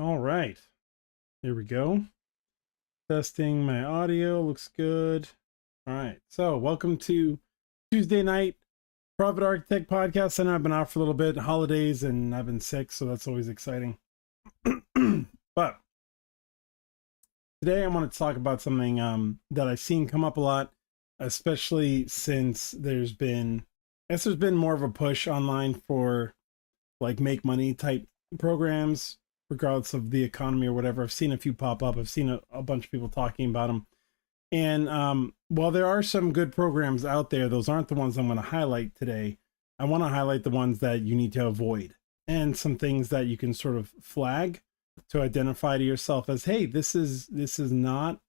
All right, here we go. Testing my audio, looks good. All right, so welcome to Tuesday night Profit Architect podcast. I know I've been off for a little bit, holidays, and I've been sick, so that's always exciting. But today I want to talk about something that I've seen come up a lot, especially since I guess there's been more of a push online for like make money type programs, regardless of the economy or whatever. I've seen a few pop up. I've seen a bunch of people talking about them. And while there are some good programs out there, those aren't the ones I'm going to highlight today. I want to highlight the ones that you need to avoid and some things that you can sort of flag to identify to yourself as, hey, this isn't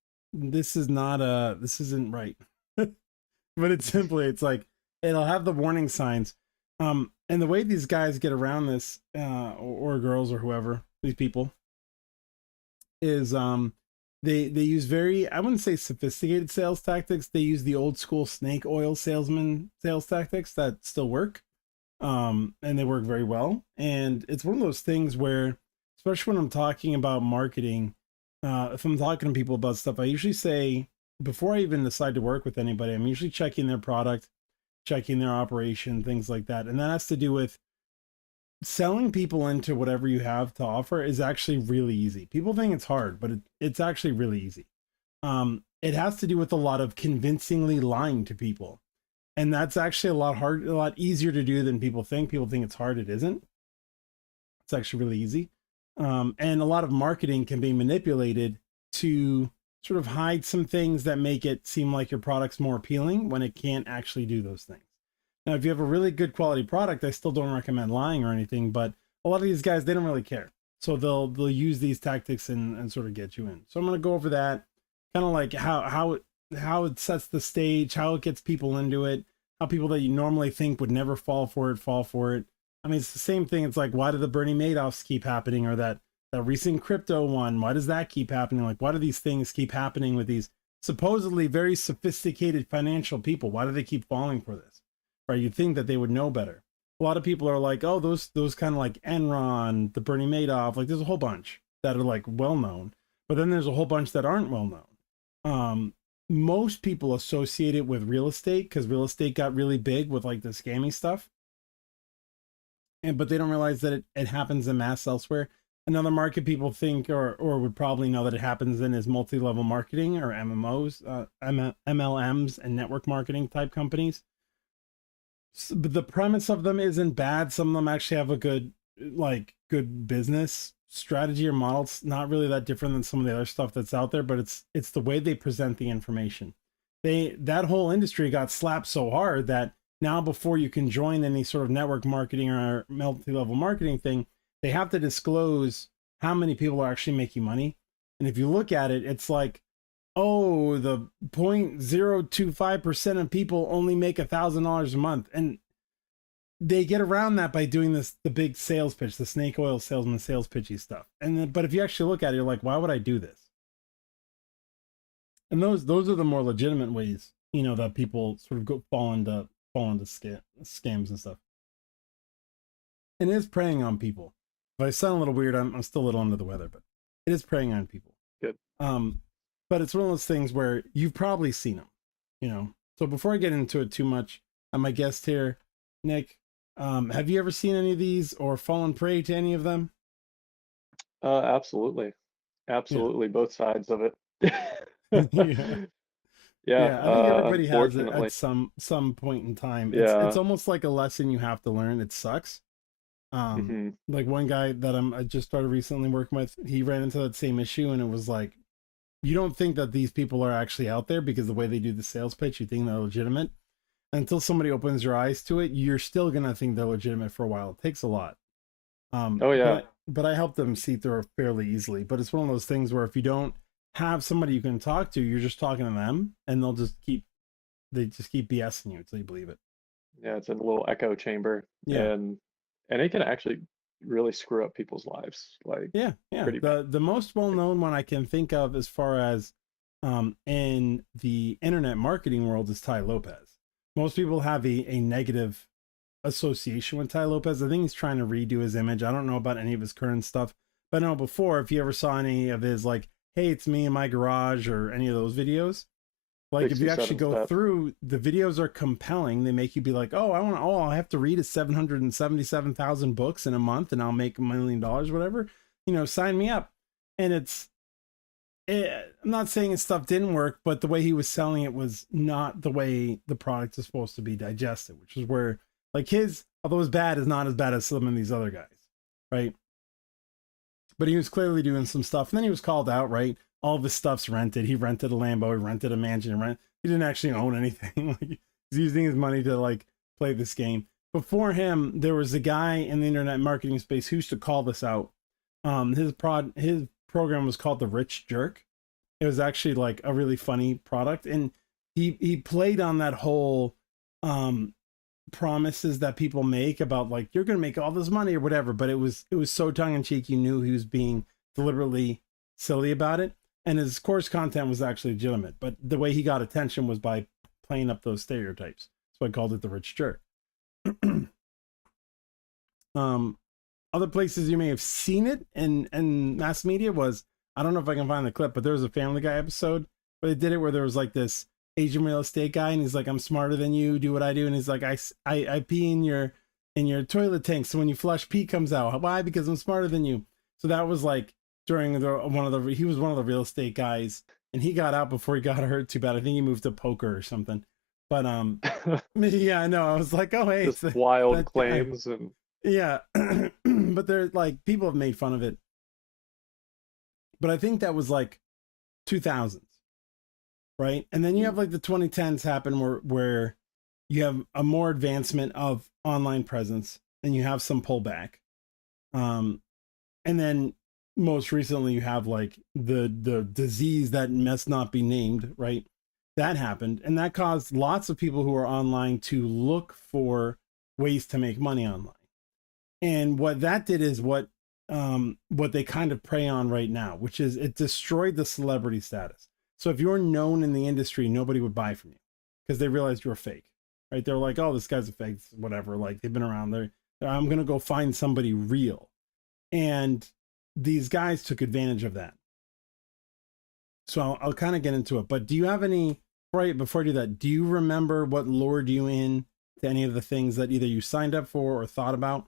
right. But it's like it'll have the warning signs. And the way these guys get around this, or girls or whoever, these people, is they use very, I wouldn't say sophisticated sales tactics. They use the old school snake oil salesman sales tactics that still work. And they work very well. And it's one of those things where, especially when I'm talking about marketing, if I'm talking to people about stuff, I usually say, before I even decide to work with anybody, I'm usually checking their product, checking their operation, things like that. And that has to do with selling people into whatever you have to offer is actually really easy. People think it's hard, but it's actually really easy. It has to do with a lot of convincingly lying to people. And that's actually a lot easier to do than people think. People think it's hard. It isn't. It's actually really easy. And a lot of marketing can be manipulated to sort of hide some things that make it seem like your product's more appealing when it can't actually do those things. Now, if you have a really good quality product, I still don't recommend lying or anything, but a lot of these guys, they don't really care. So they'll use these tactics and sort of get you in. So I'm going to go over that, kind of like how it sets the stage, how it gets people into it, how people that you normally think would never fall for it. I mean, it's the same thing. It's like, why do the Bernie Madoffs keep happening, or that recent crypto one? Why does that keep happening? Like, why do these things keep happening with these supposedly very sophisticated financial people? Why do they keep falling for this? Right? You'd think that they would know better. A lot of people are like, oh, those kind of like Enron, the Bernie Madoff, like there's a whole bunch that are like well known, but then there's a whole bunch that aren't well known. Most people associate it with real estate because real estate got really big with like the scammy stuff, but they don't realize that it happens in mass elsewhere. Another market people think or would probably know that it happens in is multi-level marketing, or MMOs, MLMs, and network marketing type companies. But the premise of them isn't bad. Some of them actually have a good business strategy or model. It's not really that different than some of the other stuff that's out there, but it's the way they present the information. That whole industry got slapped so hard that now, before you can join any sort of network marketing or multi-level marketing thing, they have to disclose how many people are actually making money. And if you look at it, it's like, oh, the 0.025% of people only make $1,000 a month. And they get around that by doing the big sales pitch, the snake oil salesman sales pitchy stuff. And then, but if you actually look at it, you're like, why would I do this? And those are the more legitimate ways, that people sort of fall into scams and stuff. And it is preying on people. If I sound a little weird, I'm still a little under the weather, but it is preying on people. Good. But it's one of those things where you've probably seen them, So before I get into it too much, I'm my guest here, Nick. Have you ever seen any of these or fallen prey to any of them? Absolutely. Yeah. Absolutely. Both sides of it. Yeah. Yeah, Yeah, I think everybody has it at unfortunately. some point in time. It's Yeah. almost like a lesson you have to learn. It sucks. hmm Like one guy that I just started recently working with, he ran into that same issue, and it was like, you don't think that these people are actually out there because the way they do the sales pitch, you think they're legitimate. Until somebody opens your eyes to it, you're still gonna think they're legitimate for a while. It takes a lot. Oh But yeah. I help them see through it fairly easily. But it's one of those things where if you don't have somebody you can talk to, you're just talking to them, and they just keep BSing you until you believe it. Yeah, it's a little echo chamber, Yeah, and it can actually really screw up people's lives, like yeah. pretty bad. The most well known one I can think of as far as in the internet marketing world is Ty Lopez. Most people have a negative association with Ty Lopez. I think he's trying to redo his image. I don't know about any of his current stuff, But no, before, if you ever saw any of his like, hey, it's me in my garage or any of those videos, like if you actually 67 go steps. through, the videos are compelling. They make you be like, oh, I have to read a 777,000 books in a month and I'll make $1 million, whatever. Sign me up. And I'm not saying his stuff didn't work, but the way he was selling it was not the way the product is supposed to be digested, which is where like his, although it's bad, is not as bad as some of these other guys, right? But he was clearly doing some stuff. And then he was called out, right? All of his stuff's rented. He rented a Lambo, he rented a mansion, he didn't actually own anything. Like, he's using his money to like play this game. Before him, there was a guy in the internet marketing space who used to call this out. His program was called The Rich Jerk. It was actually like a really funny product, and he played on that whole promises that people make about like you're gonna make all this money or whatever. But it was so tongue in cheek, you knew he was being deliberately silly about it, and his course content was actually legitimate. But the way he got attention was by playing up those stereotypes. So I called it The Rich Jerk. Other places you may have seen it in mass media was, I don't know if I can find the clip, but there was a Family Guy episode where they did it where there was like this Asian real estate guy and he's like, I'm smarter than you, do what I do. And he's like, I pee in your toilet tank. So when you flush, pee comes out. Why? Because I'm smarter than you. So that was like during he was one of the real estate guys and he got out before he got hurt too bad. I think he moved to poker or something. But yeah, I know. I was like, oh, hey, Just it's wild that guy. claims and Yeah. But they're like, people have made fun of it. But I think that was like 2000s, right? And then you have like the 2010s happen where you have a more advancement of online presence and you have some pullback. And then most recently you have like the disease that must not be named, right? That happened, and that caused lots of people who are online to look for ways to make money online. And what that did is what they kind of prey on right now, which is it destroyed the celebrity status. So if you're known in the industry, nobody would buy from you because they realized you're fake, right? They're like, oh, this guy's a fake, whatever. Like they've been around there. I'm going to go find somebody real. And these guys took advantage of that. So I'll kind of get into it, but do you have any, before I do that, do you remember what lured you in to any of the things that either you signed up for or thought about?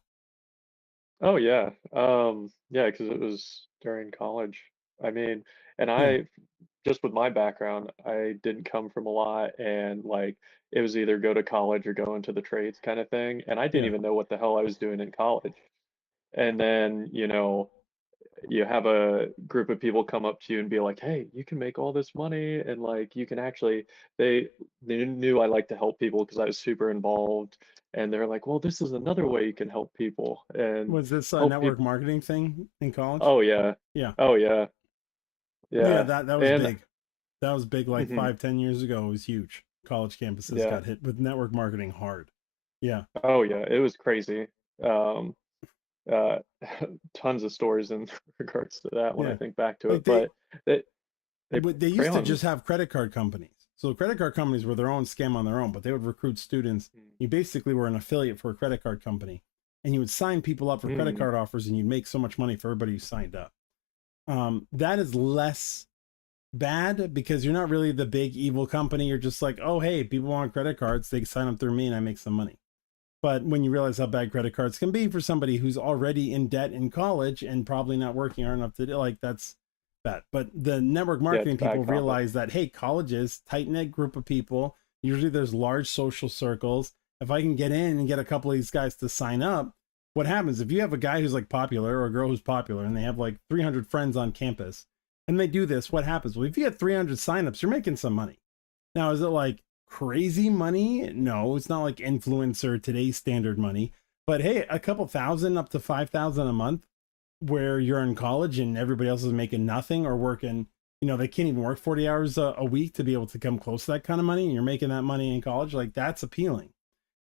oh yeah. Yeah, because it was during college. I mean, and Yeah. I just with my background, I didn't come from a lot and like it was either go to college or go into the trades kind of thing. And I didn't Yeah. even know what the hell I was doing in college. And then, you have a group of people come up to you and be like, "Hey, you can make all this money and like you can actually they knew I like to help people because I was super involved and they're like, "Well, this is another way you can help people and Was this a help network people." marketing thing in college? Oh yeah. Yeah. Oh yeah. Yeah, Yeah. that was And big. That was big like mhm, 5-10 years ago. It was huge. College campuses yeah. got hit with network marketing hard. Yeah. Oh yeah, it was crazy. Um uh tons of stories in regards to that when I Yeah. think back to Like it, but they they they prey used to on. just have credit card companies. So credit card companies were their own scam on their own, but they would recruit students. You basically were an affiliate for a credit card company, and you would sign people up for credit Mm, card offers, and you'd make so much money for everybody who signed up. That is less bad because you're not really the big evil company. You're just like, oh hey, people want credit cards, they sign up through me, and I make some money. But when you realize how bad credit cards can be for somebody who's already in debt in college and probably not working hard enough to do, like that's bad. But the network yeah, it's marketing people bad combo. realize that, hey, colleges, tight knit group of people, usually there's large social circles. If I can get in and get a couple of these guys to sign up, what happens if you have a guy who's like popular or a girl who's popular and they have like 300 friends on campus and they do this, what happens? Well, if you get 300 signups, you're making some money. Now, is it like crazy money? No, it's not like influencer today's standard money. But hey, a couple thousand up to 5,000 a month where you're in college and everybody else is making nothing or working, they can't even work 40 hours a week to be able to come close to that kind of money. And you're making that money in college. Like that's appealing.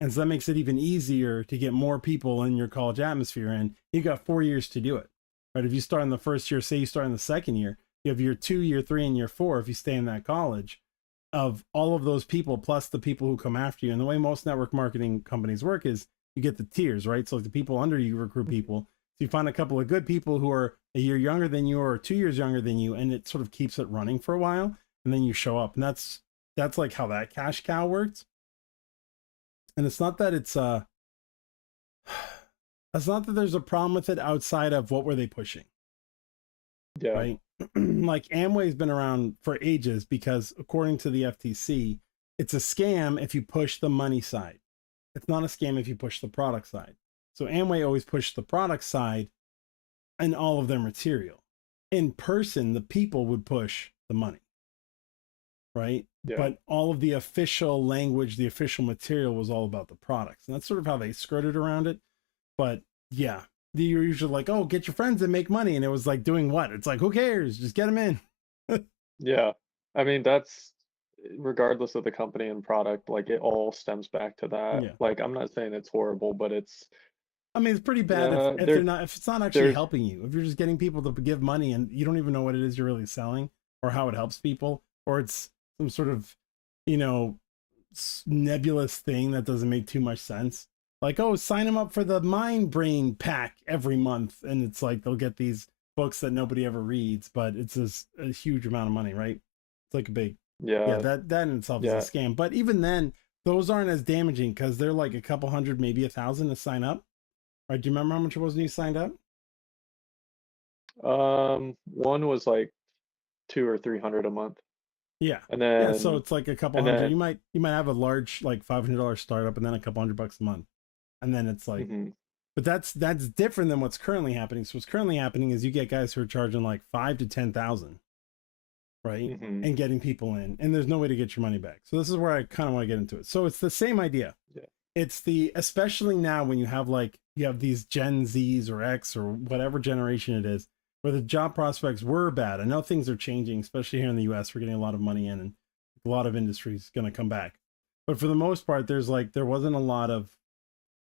And so that makes it even easier to get more people in your college atmosphere. And you got 4 years to do it, right? If you start in the first year, say you start in the second year, you have year 2, year 3, and year 4. If you stay in that college, of all of those people plus the people who come after you. And the way most network marketing companies work is you get the tiers, right? So like the people under you recruit people. you find a couple of good people who are a year younger than you or 2 years younger than you, and it sort of keeps it running for a while, and then you show up. And that's like how that cash cow works. And it's not that it's not that there's a problem with it outside of what were they pushing. Yeah. Right. Like Amway's been around for ages because according to the FTC, it's a scam if you push the money side. It's not a scam if you push the product side. So Amway always pushed the product side and all of their material. In person, the people would push the money. Right. Yeah. But all of the official language, the official material was all about the products. And that's sort of how they skirted around it. But yeah, you're usually like, oh, get your friends and make money. And it was like, doing what? It's like, who cares? Just get them in. Yeah. I mean, that's regardless of the company and product, like it all stems back to that. Yeah. Like, I'm not saying it's horrible, but it's, I mean, it's pretty bad yeah, if it's not actually helping you. If you're just getting people to give money and you don't even know what it is you're really selling or how it helps people, or it's some sort of, nebulous thing that doesn't make too much sense. Like, oh, sign them up for the Mind Brain pack every month, and it's like they'll get these books that nobody ever reads, but it's a huge amount of money, right? It's like a big yeah, that in itself is a scam. But even then, those aren't as damaging because they're like a couple hundred, maybe 1,000 to sign up. Right? Do you remember how much it was when you signed up? one was like 200 or 300 a month. Yeah. And Yeah, so then, it's like a couple and hundred. then, You might have a large like $500 startup and then a couple $100 a month. And then it's like, mhm, but that's different than what's currently happening. So what's currently happening is you get guys who are charging like 5 to 10,000, right? mhm, And getting people in, and there's no way to get your money back. So this is where I kind of want to get into it. So it's the same idea. yeah, It's especially now when you have these Gen Zs or X or whatever generation it is, where the job prospects were bad. I know things are changing, especially here in the US. We're getting a lot of money in and a lot of industries going to come back. But for the most part, there wasn't a lot of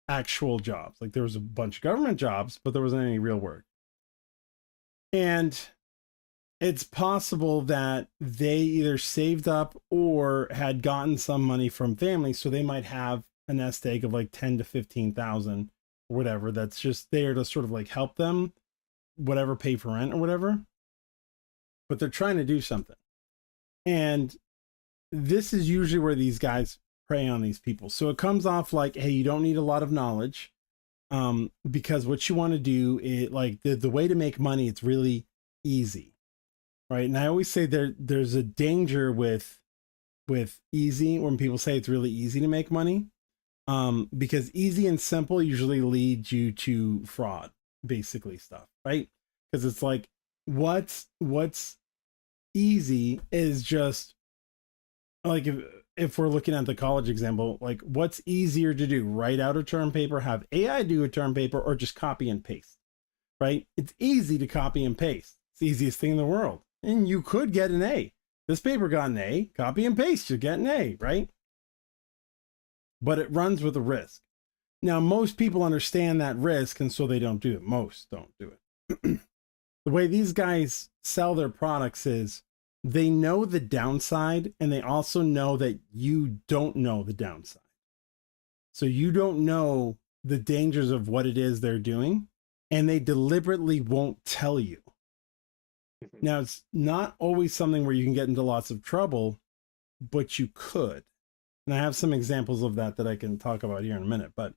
actual jobs. Like there was a bunch of government jobs, but there wasn't any real work. And it's possible that they either saved up or had gotten some money from family, so they might have a nest egg of like 10 to 15,000 or whatever that's just there to sort of like help them whatever, pay for rent or whatever, but they're trying to do something. And this is usually where these guys prey on these people. So it comes off like, hey, you don't need a lot of knowledge, because what you want to do is like the way to make money, it's really easy, right? And I always say there's a danger with easy when people say it's really easy to make money, because easy and simple usually lead you to fraud, basically stuff, right? Because it's like what's easy is just like if we're looking at the college example, like what's easier to do? Write out a term paper, have AI do a term paper, or just copy and paste, right? It's easy to copy and paste. It's the easiest thing in the world. And you could get an A. This paper got an A, copy and paste, you get an A, right? But it runs with a risk. Now, most people understand that risk, and so they don't do it. Most don't do it. The way these guys sell their products is they know the downside, and they also know that you don't know the downside. So you don't know the dangers of what it is they're doing, and they deliberately won't tell you. mhm, Now, it's not always something where you can get into lots of trouble, but you could. And I have some examples of that I can talk about here in a minute. But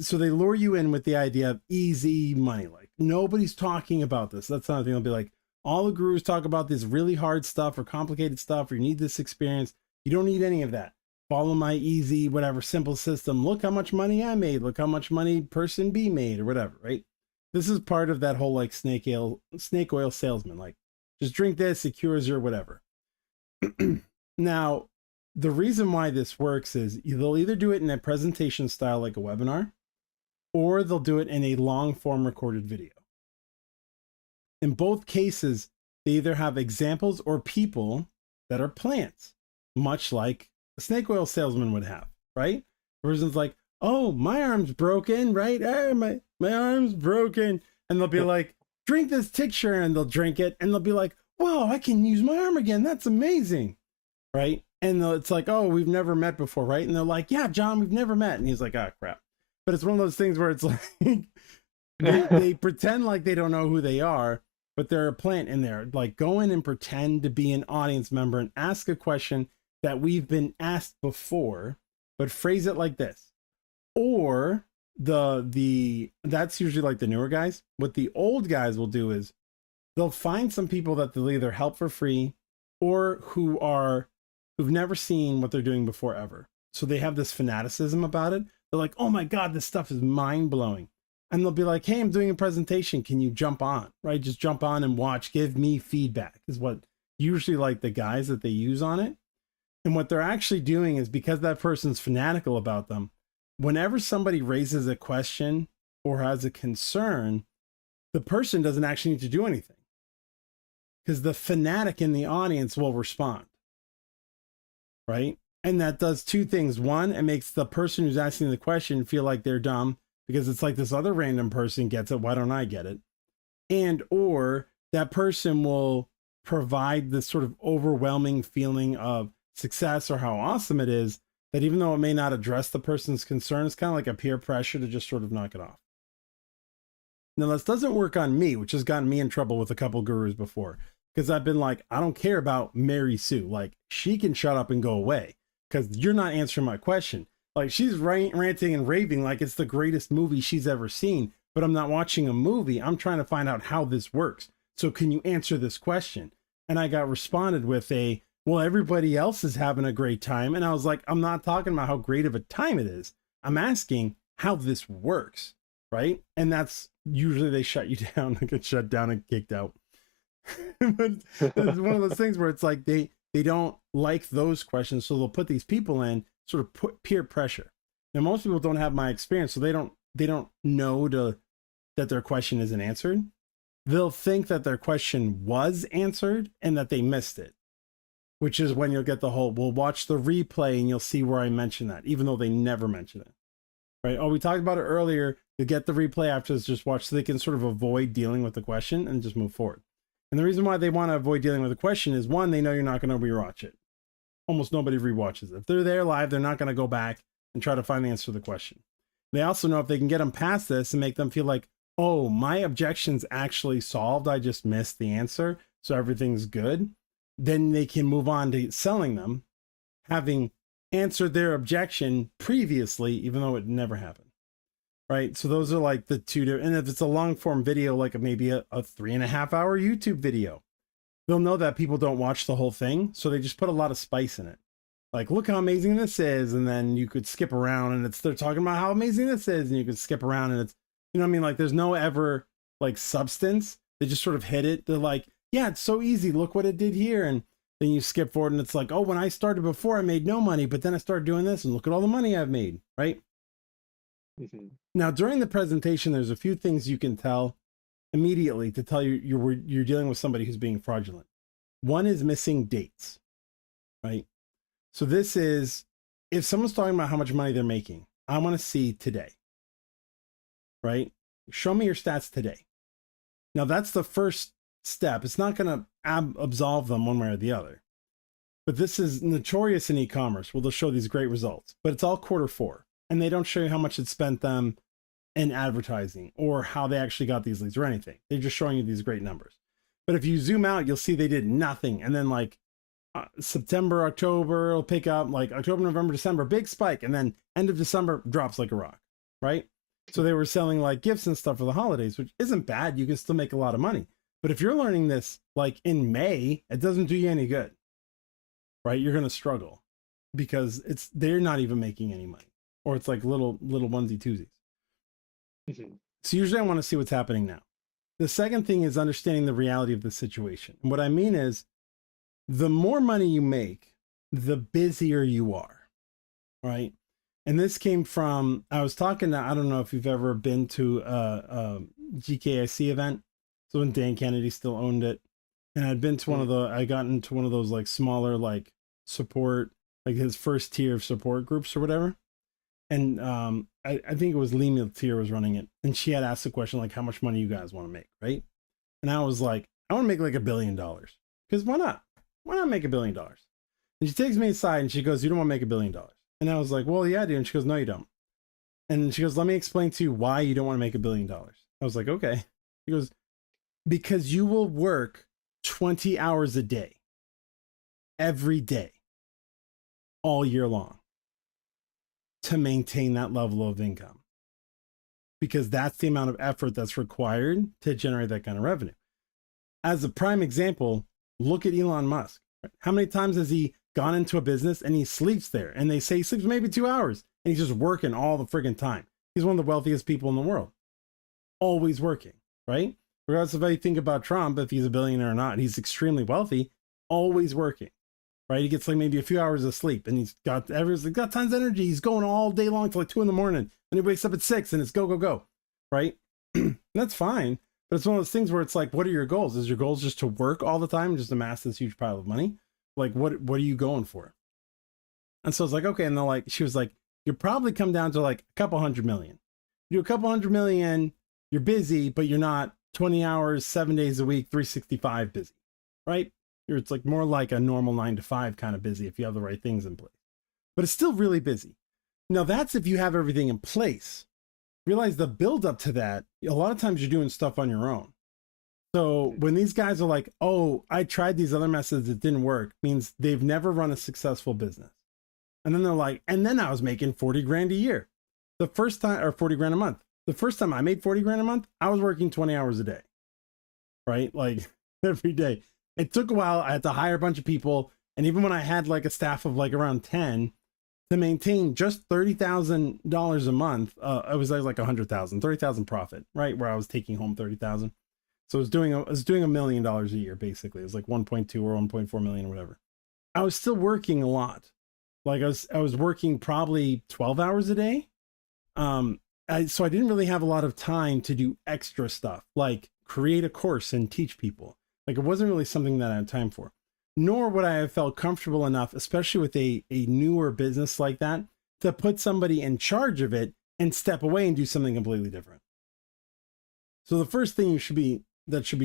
so they lure you in with the idea of easy money. Like nobody's talking about this. That's another thing. They'll be like, all the gurus talk about this really hard stuff or complicated stuff, or you need this experience. You don't need any of that. Follow my easy, whatever, simple system. Look how much money I made. Look how much money person B made or whatever, right? This is part of that whole like snake oil salesman. Like just drink this, it cures your whatever. Now, the reason why this works is they'll either do it in a presentation style like a webinar, or they'll do it in a long form recorded video. In both cases, they either have examples or people that are plants, much like a snake oil salesman would have, right? The person's like, oh, my arm's broken, right? My arm's broken. And they'll be like, drink this tincture, and they'll drink it, and they'll be like, wow, I can use my arm again. That's amazing, right? And it's like, oh, we've never met before, right? And they're like, yeah, John, we've never met. And he's like, ah, crap. But it's one of those things where it's like, they pretend like they don't know who they are, but they're a plant in there. Like, go in and pretend to be an audience member and ask a question that we've been asked before, but phrase it like this. Or the that's usually like the newer guys. What the old guys will do is they'll find some people that they'll either help for free or who've never seen what they're doing before ever. So they have this fanaticism about it. They're like, oh my God, this stuff is mind blowing. And they'll be like, hey, I'm doing a presentation. Can you jump on? Right? Just jump on and watch. Give me feedback is what usually like the guys that they use on it. And what they're actually doing is because that person's fanatical about them, whenever somebody raises a question or has a concern, the person doesn't actually need to do anything because the fanatic in the audience will respond. Right? And that does two things. One, it makes the person who's asking the question feel like they're dumb because it's like this other random person gets it. Why don't I get it? And or that person will provide this sort of overwhelming feeling of success or how awesome it is that even though it may not address the person's concern, it's kind of like a peer pressure to just sort of knock it off. Now, this doesn't work on me, which has gotten me in trouble with a couple gurus before, because I've been like, I don't care about Mary Sue. Like, she can shut up and go away because you're not answering my question. Like, she's ranting and raving like it's the greatest movie she's ever seen, but I'm not watching a movie. I'm trying to find out how this works. So can you answer this question? And I got responded with a, well, everybody else is having a great time. And I was like, I'm not talking about how great of a time it is. I'm asking how this works, right? And that's usually they shut you down, they get shut down and kicked out. But it's one of those things where it's like they don't like those questions, so they'll put these people in sort of put peer pressure. Now, most people don't have my experience, so they don't know that their question isn't answered. They'll think that their question was answered and that they missed it, which is when you'll get the whole, we'll watch the replay and you'll see where I mentioned that, even though they never mention it. Right? Oh, we talked about it earlier. You get the replay after this, just watch so they can sort of avoid dealing with the question and just move forward. And the reason why they want to avoid dealing with the question is, one, they know you're not going to rewatch it. Almost nobody rewatches it. If they're there live, they're not going to go back and try to find the answer to the question. They also know if they can get them past this and make them feel like, oh, my objection's actually solved, I just missed the answer, so everything's good, then they can move on to selling them, having answered their objection previously, even though it never happened. Right? So those are like the two, and if it's a long form video, like maybe a 3.5 hour YouTube video, they'll know that people don't watch the whole thing. So they just put a lot of spice in it. Like, look how amazing this is. And then you could skip around and they're talking about how amazing this is. And you could skip around and it's, you know what I mean? Like, there's no ever like substance. They just sort of hit it. They're like, yeah, it's so easy. Look what it did here. And then you skip forward and it's like, oh, when I started before, I made no money, but then I started doing this and look at all the money I've made. Right? Mm-hmm. Now, during the presentation, there's a few things you can tell immediately to tell you you're dealing with somebody who's being fraudulent. One is missing dates, right? So this is, if someone's talking about how much money they're making, I want to see today, right? Show me your stats today. Now, that's the first step. It's not going to absolve them one way or the other. But this is notorious in e-commerce where they'll show these great results, but it's all Q4. And they don't show you how much it spent them in advertising or how they actually got these leads or anything. They're just showing you these great numbers. But if you zoom out, you'll see they did nothing. And then like September, October, it'll pick up, like October, November, December, big spike. And then end of December drops like a rock, right? So they were selling like gifts and stuff for the holidays, which isn't bad. You can still make a lot of money. But if you're learning this like in May, it doesn't do you any good, right? You're going to struggle because they're not even making any money. Or it's like little onesie twosies. Mm-hmm. So usually I want to see what's happening now. The second thing is understanding the reality of the situation. And what I mean is, the more money you make, the busier you are, right? And this came from, I was talking to, I don't know if you've ever been to a GKIC event. So when Dan Kennedy still owned it. And I'd been to I got into one of those like smaller, like support, like his first tier of support groups or whatever. And I think it was Lee Miltier was running it. And she had asked the question, like, how much money you guys want to make, right? And I was like, I want to make like $1 billion. Because why not? Why not make $1 billion? And she takes me aside and she goes, you don't want to make $1 billion. And I was like, well, yeah, I do. And she goes, no, you don't. And she goes, let me explain to you why you don't want to make $1 billion. I was like, okay. He goes, because you will work 20 hours a day, every day, all year long to maintain that level of income. Because that's the amount of effort that's required to generate that kind of revenue. As a prime example, look at Elon Musk. How many times has he gone into a business and he sleeps there? And they say he sleeps maybe 2 hours and he's just working all the friggin' time. He's one of the wealthiest people in the world. Always working, right? Regardless of how you think about Trump, if he's a billionaire or not, he's extremely wealthy, always working, right? He gets like maybe a few hours of sleep and he's got tons of energy. He's going all day long till like 2 a.m. And he wakes up at 6 and it's go, go, go, right? That's fine. But it's one of those things where it's like, what are your goals? Is your goals just to work all the time and just amass this huge pile of money? Like, what are you going for? And so I was like, okay. And they're like, she was like, you probably come down to like a couple 100 million. You do a couple 100 million, you're busy, but you're not 20 hours, 7 days a week, 365 busy, right? It's like more like a normal 9 to 5 kind of busy if you have the right things in place. But it's still really busy. Now that's if you have everything in place. Realize the build up to that, a lot of times you're doing stuff on your own. So when these guys are like, oh, I tried these other methods, it didn't work, means they've never run a successful business. And then they're like, and then I was making 40 grand a year. The first time, or 40 grand a month. The first time I made 40 grand a month, I was working 20 hours a day, right? Like every day. It took a while. I had to hire a bunch of people. And even when I had like a staff of like around 10, to maintain just $30,000 a month, I was like 100,000, 30,000 profit, right? Where I was taking home 30,000. So I was doing $1 million a year, basically. It was like 1.2 or 1.4 million or whatever. I was still working a lot. Like I was working probably 12 hours a day. So I didn't really have a lot of time to do extra stuff, like create a course and teach people. Like it wasn't really something that I had time for. Nor would I have felt comfortable enough, especially with a newer business like that, to put somebody in charge of it and step away and do something completely different. So the first thing should be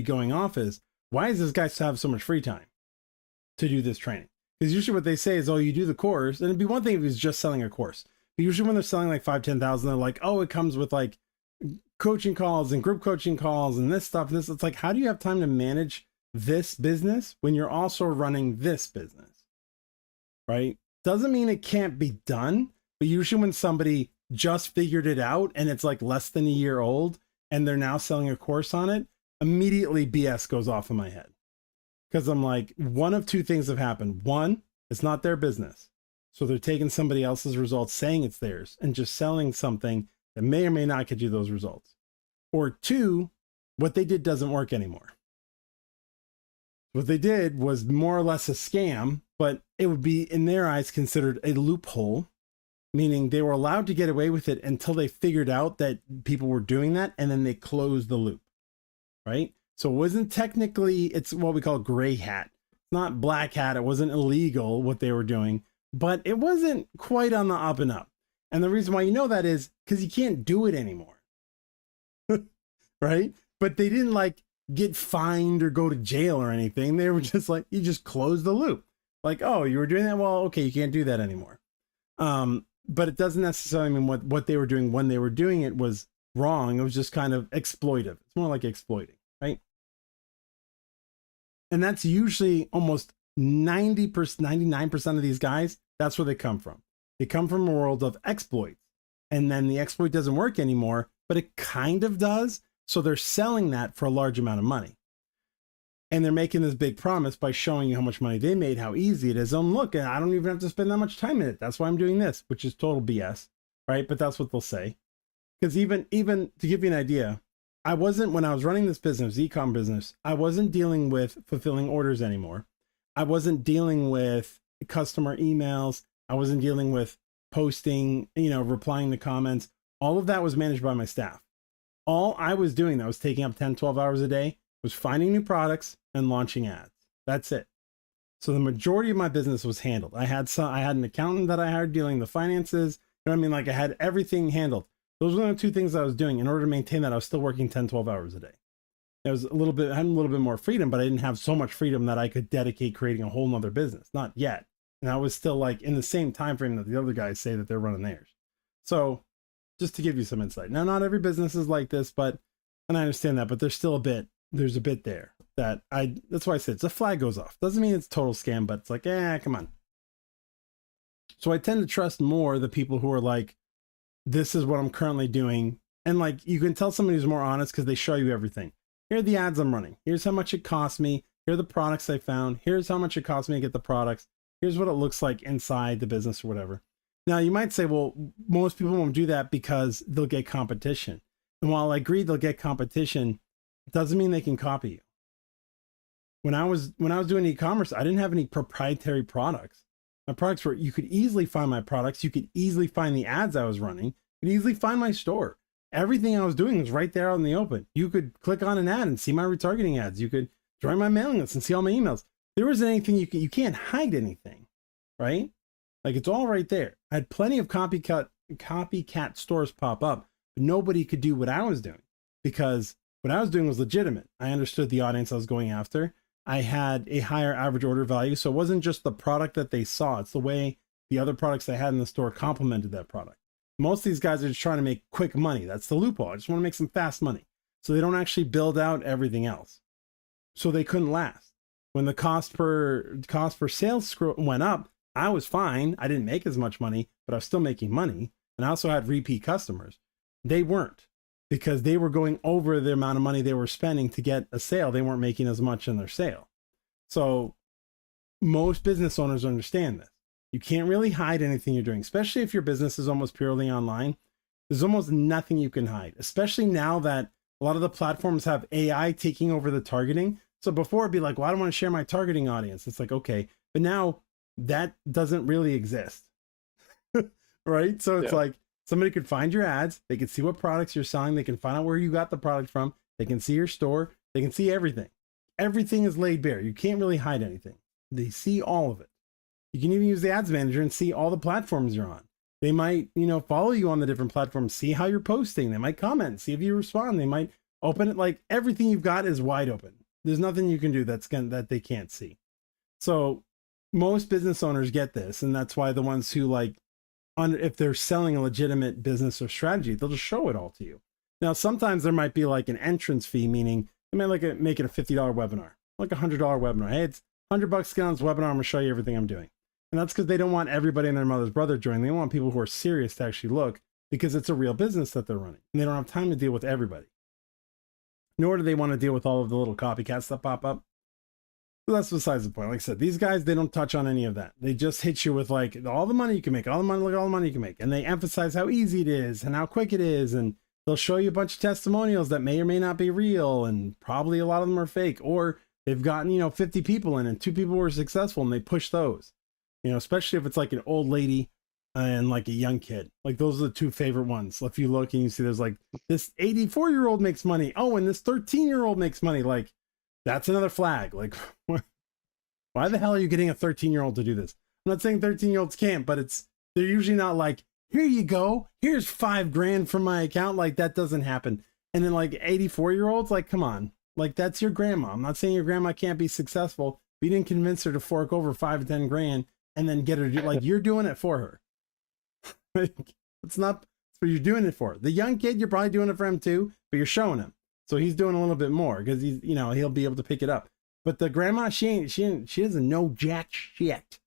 going off is, why does this guy have so much free time to do this training? Because usually what they say is, oh, you do the course, and it'd be one thing if he's just selling a course. But usually when they're selling like 5,000-10,000, they're like, oh, it comes with like coaching calls and group coaching calls and this stuff and this. It's like, how do you have time to manage this business when you're also running this business, right? Doesn't mean it can't be done, but usually when somebody just figured it out and it's like less than a year old and they're now selling a course on it, immediately BS goes off in my head. Because I'm like, one of two things have happened. One, it's not their business. So they're taking somebody else's results, saying it's theirs, and just selling something that may or may not get you those results. Or two, what they did doesn't work anymore. What they did was more or less a scam, but it would be, in their eyes, considered a loophole, meaning they were allowed to get away with it until they figured out that people were doing that, and then they closed the loop, right? So it wasn't technically, it's what we call gray hat. It's not black hat. It wasn't illegal what they were doing, but it wasn't quite on the up and up. And the reason why you know that is because you can't do it anymore, right? But they didn't like get fined or go to jail or anything. They were just like, you just close the loop. Like, oh, you were doing that? Well, okay, you can't do that anymore. But it doesn't necessarily mean what they were doing when they were doing it was wrong. It was just kind of exploitive. It's more like exploiting, right? And that's usually almost 90%, 99% of these guys, that's where they come from. They come from a world of exploits. And then the exploit doesn't work anymore, but it kind of does. So they're selling that for a large amount of money. And they're making this big promise by showing you how much money they made, how easy it is. Look, I don't even have to spend that much time in it. That's why I'm doing this, which is total BS, right? But that's what they'll say. Because even to give you an idea, when I was running this business, e-com business, I wasn't dealing with fulfilling orders anymore. I wasn't dealing with customer emails. I wasn't dealing with posting, replying to comments. All of that was managed by my staff. All I was doing that was taking up 10, 12 hours a day was finding new products and launching ads. That's it. So the majority of my business was handled. I had an accountant that I hired dealing the finances. You know what I mean? Like I had everything handled. Those were the two things I was doing. In order to maintain that, I was still working 10, 12 hours a day. I had a little bit more freedom, but I didn't have so much freedom that I could dedicate creating a whole nother business. Not yet. And I was still like in the same time frame that the other guys say that they're running theirs. So just to give you some insight. Now, not every business is like this, but And I understand that, but there's a bit there that's why I said it's a flag goes off. Doesn't mean it's total scam, but it's like, come on. So I tend to trust more the people who are like, this is what I'm currently doing. And like, you can tell somebody who's more honest because they show you everything. Here are the ads I'm running. Here's how much it cost me. Here are the products I found. Here's how much it cost me to get the products. Here's what it looks like inside the business or whatever. Now you might say, well, most people won't do that because they'll get competition. And while I agree they'll get competition, it doesn't mean they can copy you. When I was doing e-commerce, I didn't have any proprietary products. My products were, you could easily find my products. You could easily find the ads I was running. You could easily find my store. Everything I was doing was right there out in the open. You could click on an ad and see my retargeting ads. You could join my mailing list and see all my emails. There wasn't anything you can't hide anything, right? Like it's all right there. I had plenty of copycat stores pop up, but nobody could do what I was doing because what I was doing was legitimate. I understood the audience I was going after. I had a higher average order value. So it wasn't just the product that they saw. It's the way the other products they had in the store complemented that product. Most of these guys are just trying to make quick money. That's the loophole. I just want to make some fast money. So they don't actually build out everything else. So they couldn't last. When the cost per sales went up, I was fine. I didn't make as much money, but I was still making money. And I also had repeat customers. They weren't, because they were going over the amount of money they were spending to get a sale. They weren't making as much in their sale. So most business owners understand this. You can't really hide anything you're doing, especially if your business is almost purely online. There's almost nothing you can hide, especially now that a lot of the platforms have AI taking over the targeting. So before it'd be like, well, I don't want to share my targeting audience. It's like, okay, but now that doesn't really exist, right? So it's like somebody could find your ads. They can see what products you're selling. They can find out where you got the product from. They can see your store. They can see everything. Everything is laid bare. You can't really hide anything. They see all of it. You can even use the ads manager and see all the platforms you're on. They might, follow you on the different platforms, see how you're posting. They might comment, see if you respond. They might open it. Like everything you've got is wide open. There's nothing you can do that they can't see. So most business owners get this. And that's why the ones who if they're selling a legitimate business or strategy, they'll just show it all to you. Now, sometimes there might be like an entrance fee, meaning they might make it a $50 webinar, like a $100 webinar. Hey, it's $100 to get on this webinar. I'm gonna show you everything I'm doing. And that's because they don't want everybody and their mother's brother joining. They want people who are serious to actually look, because it's a real business that they're running. And they don't have time to deal with everybody. Nor do they want to deal with all of the little copycats that pop up. So that's besides the point. Like I said, these guys, they don't touch on any of that. They just hit you with like all the money you can make, look at all the money you can make. And they emphasize how easy it is and how quick it is. And they'll show you a bunch of testimonials that may or may not be real. And probably a lot of them are fake, or they've gotten, 50 people in and 2 people were successful and they push those, especially if it's like an old lady and like a young kid. Like those are the 2 favorite ones. If you look and you see there's like this 84-year-old makes money. Oh, and this 13-year-old makes money. Like that's another flag. Like why the hell are you getting a 13-year-old to do this? I'm not saying 13-year-olds can't, but they're usually not like, here you go, here's $5,000 from my account. Like that doesn't happen. And then like 84-year-olds, like, come on, like that's your grandma. I'm not saying your grandma can't be successful, but you didn't convince her to fork over $5 to $10,000 and then get her to do, like, you're doing it for her. It's not what you're doing it for. The young kid, you're probably doing it for him too, but you're showing him. So he's doing a little bit more because he's, he'll be able to pick it up. But the grandma, she doesn't know jack shit,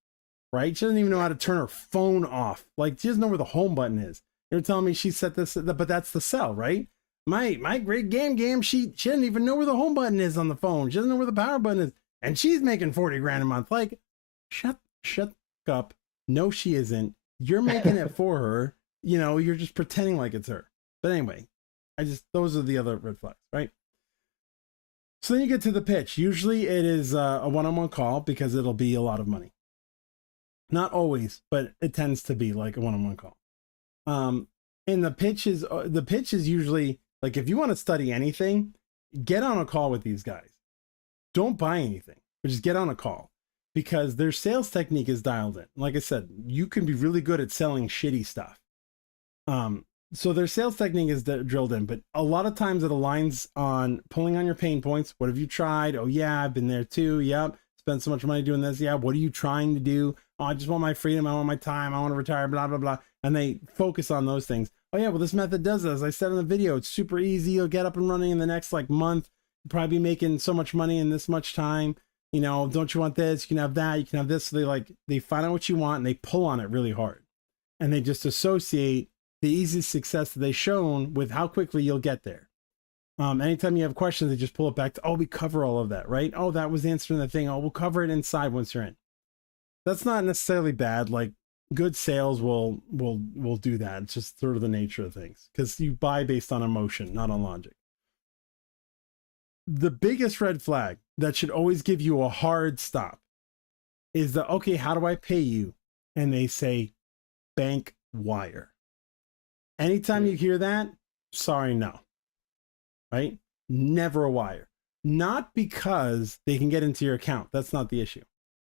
right? She doesn't even know how to turn her phone off. Like she doesn't know where the home button is. You're telling me she set this, but that's the sell, right? My great game, she doesn't even know where the home button is on the phone. She doesn't know where the power button is, and she's making $40,000 a month. Like, shut up. No, she isn't. You're making it for her. You're just pretending like it's her. But anyway, those are the other red flags, right? So then you get to the pitch. Usually it is a one-on-one call because it'll be a lot of money. Not always, but it tends to be like a one-on-one call. And the pitch is usually like, if you want to study anything, get on a call with these guys. Don't buy anything, but just get on a call, because their sales technique is dialed in. Like I said, you can be really good at selling shitty stuff. So their sales technique is drilled in, but a lot of times it aligns on pulling on your pain points. What have you tried? Oh yeah, I've been there too. Yep. Spent so much money doing this. Yeah. What are you trying to do? Oh, I just want my freedom. I want my time. I want to retire, blah, blah, blah. And they focus on those things. oh yeah, well this method does this. As I said in the video, it's super easy. You'll get up and running in the next like month. You'll probably be making so much money in this much time. You know, don't you want this? You can have that. You can have this. So they find out what you want and they pull on it really hard, and they just associate the easy success that they've shown with how quickly you'll get there. Anytime you have questions, they just pull it back to, oh, we cover all of that, right? Oh, that was the answer to the thing. Oh, we'll cover it inside once you're in. That's not necessarily bad. Like good sales will do that. It's just sort of the nature of things because you buy based on emotion, not on logic. The biggest red flag that should always give you a hard stop is the, okay, how do I pay you? And they say bank wire. Anytime you hear that, sorry, no. Right? Never a wire. Not because they can get into your account. That's not the issue.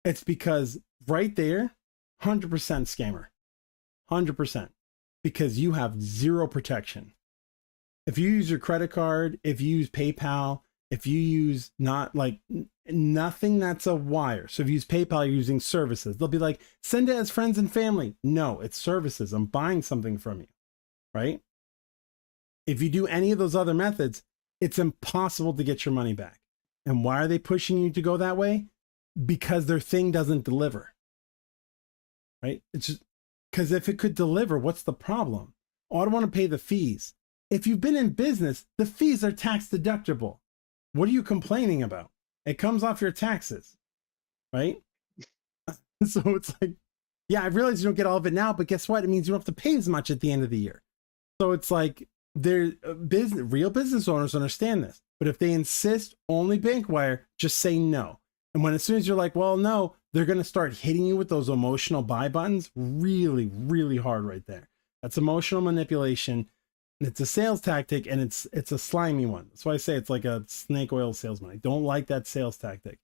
It's because right there, 100% scammer. 100%. Because you have zero protection. If you use your credit card, if you use PayPal, if you use nothing that's a wire. So if you use PayPal, you're using services. They'll be like, send it as friends and family. No, it's services. I'm buying something from you. Right? If you do any of those other methods, it's impossible to get your money back. And why are they pushing you to go that way? Because their thing doesn't deliver. Right? It's just because if it could deliver, what's the problem? Oh, I don't want to pay the fees. If you've been in business, the fees are tax deductible. What are you complaining about? It comes off your taxes, right? So it's like, yeah, I realize you don't get all of it now, but guess what? It means you don't have to pay as much at the end of the year. So it's like, real business owners understand this, but if they insist only bank wire, just say no. And when as soon as you're like, well, no, they're going to start hitting you with those emotional buy buttons really, really hard right there. That's emotional manipulation. It's a sales tactic, and it's a slimy one. That's why I say it's like a snake oil salesman. I don't like that sales tactic.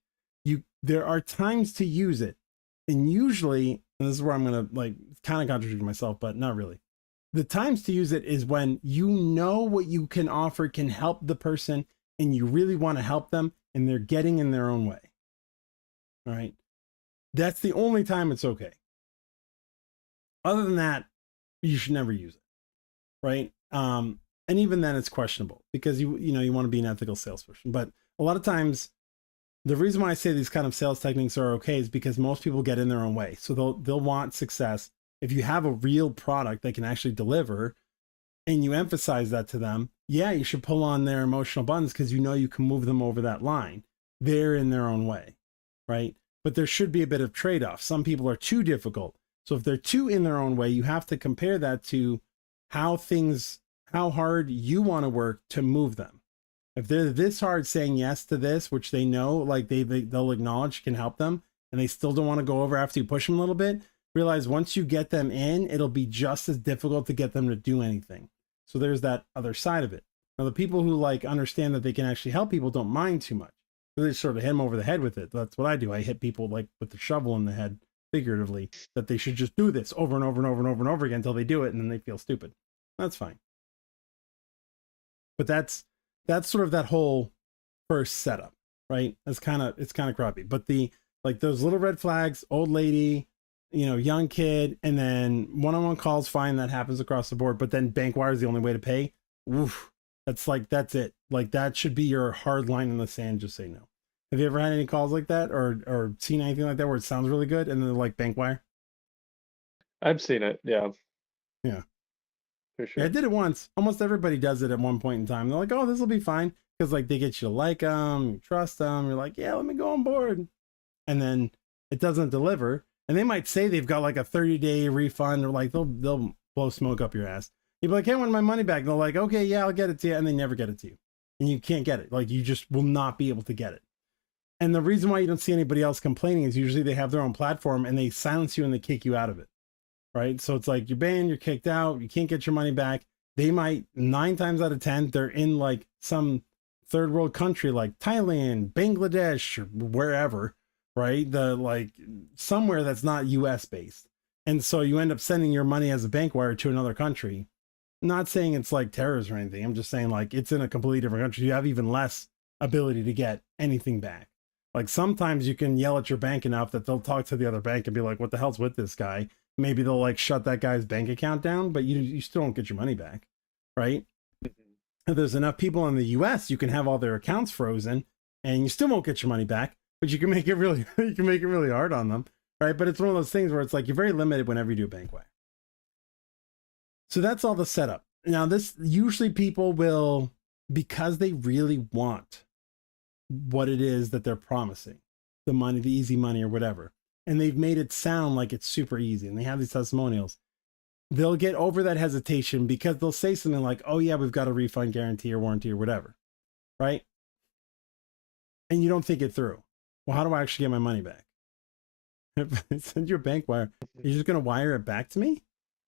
There are times to use it, and usually, and this is where I'm going to like kind of contradict myself, but not really. The times to use it is when you know what you can offer can help the person and you really want to help them and they're getting in their own way. All right. That's the only time it's okay. Other than that, you should never use it. Right. And even then it's questionable because you want to be an ethical salesperson. But a lot of times the reason why I say these kind of sales techniques are okay is because most people get in their own way. So they'll want success. If you have a real product that can actually deliver and you emphasize that to them, yeah, you should pull on their emotional buttons because you know you can move them over that line. They're in their own way, right? But there should be a bit of trade-off. Some people are too difficult. So if they're too in their own way, you have to compare that to how hard you want to work to move them. If they're this hard saying yes to this, which they know, like they'll acknowledge can help them, and they still don't want to go over after you push them a little bit, realize once you get them in, it'll be just as difficult to get them to do anything. So there's that other side of it. Now, the people who like understand that they can actually help people don't mind too much. So they just sort of hit them over the head with it. That's what I do. I hit people like with the shovel in the head, figuratively, that they should just do this over and over and over and over and over again until they do it, and then they feel stupid. That's fine. But that's sort of that whole first setup, right? It's kind of crappy. But those little red flags, old lady, young kid, and then one-on-one calls, fine, that happens across the board. But then bank wire is the only way to pay. Oof, that's it. Like that should be your hard line in the sand. Just say no. Have you ever had any calls like that, or seen anything like that where it sounds really good and then they're like bank wire? I've seen it. Yeah. Yeah. For Yeah, I sure. did it once. Almost everybody does it at one point in time. They're like, oh, this will be fine. Because like they get you to like them, you trust them. You're like, yeah, let me go on board. And then it doesn't deliver. And they might say they've got like a 30-day refund, or like they'll blow smoke up your ass. You'd be like, hey, I want my money back. And they're like, okay, yeah, I'll get it to you. And they never get it to you. And you can't get it. Like you just will not be able to get it. And the reason why you don't see anybody else complaining is usually they have their own platform and they silence you and they kick you out of it. Right? So it's like you're banned, you're kicked out, you can't get your money back. They might 9 times out of 10, they're in like some third world country like Thailand, Bangladesh, or wherever, right? Somewhere that's not US based. And so you end up sending your money as a bank wire to another country. I'm not saying it's like terrorism or anything. I'm just saying like it's in a completely different country. You have even less ability to get anything back. Like sometimes you can yell at your bank enough that they'll talk to the other bank and be like, what the hell's with this guy? Maybe they'll like shut that guy's bank account down, but you still don't get your money back, right? If there's enough people in the US, you can have all their accounts frozen and you still won't get your money back, but you can make it really you can make it really hard on them, right? But it's one of those things where it's like you're very limited whenever you do a bank wire. So that's all the setup. Now this usually people will, because they really want what it is that they're promising, the money, the easy money or whatever, and they've made it sound like it's super easy and they have these testimonials, they'll get over that hesitation because they'll say something like, oh yeah, we've got a refund guarantee or warranty or whatever, right? And you don't think it through. Well, how do I actually get my money back? If I send you a bank wire, you're just going to wire it back to me,